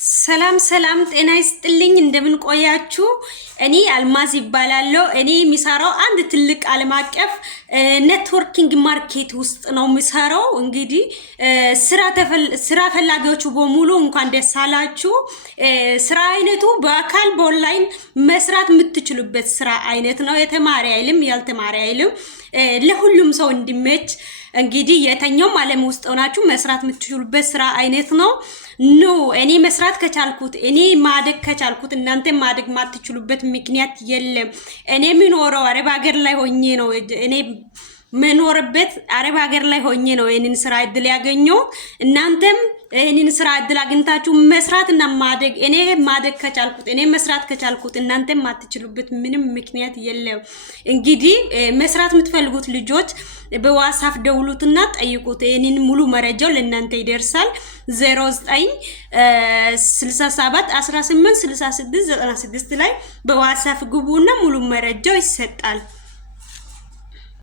ሰላም ሰላም ጤና ይስጥልኝ እንደምን ቆያችሁ እኔ አልማዝ ይባላልው እኔ ሚሰራው አንድ ትልቅ ዓለም አቀፍ ኔትወርኪንግ ማርኬት ውስጥ ነው ሚሰራው እንግዲህ ስራ ፈላጊዎች በሙሉ እንኳን ደስ አላችሁ ስራ አይነቱ በአካል በኦንላይን መስራት የምትችሉበት ስራ አይነት ነው የተማሪ አይልም ያልተማሪ አይልም ለሁሉም ሰው እንዲመች እንግዲህ የተኛው ዓለም ውስጥ ሆናችሁ መስራት የምትችሉበት ስራ አይነት ነው ኖ እኔ መስራት ከቻልኩት እኔ ማደግ ከቻልኩት እናንተ ማደግ ማትችሉበት ምክንያት የለም እኔ ምኖረው አረብ ሀገር ላይ ሆኜ ነው እኔ መኖርበት አረብ ሀገር ላይ ሆኜ ነው እኔን ስራ እድል ያገኘው እናንተም እኔን ስራ እድል አግኝታችሁ መስራትና ማደግ እኔ ማደግ ከቻልኩት እኔ መስራት ከቻልኩት እናንተ ማትችሉበት ምንም ምክንያት የለም እንግዲህ መስራት የምትፈልጉት ልጆች በዋትስአፕ ደውሉትና ጠይቁት እኔን ሙሉ መረጃው ለእናንተ ይደርሳል 0967 18 66 96 ላይ በዋትስአፕ ግቡና ሙሉ መረጃው ይሰጣል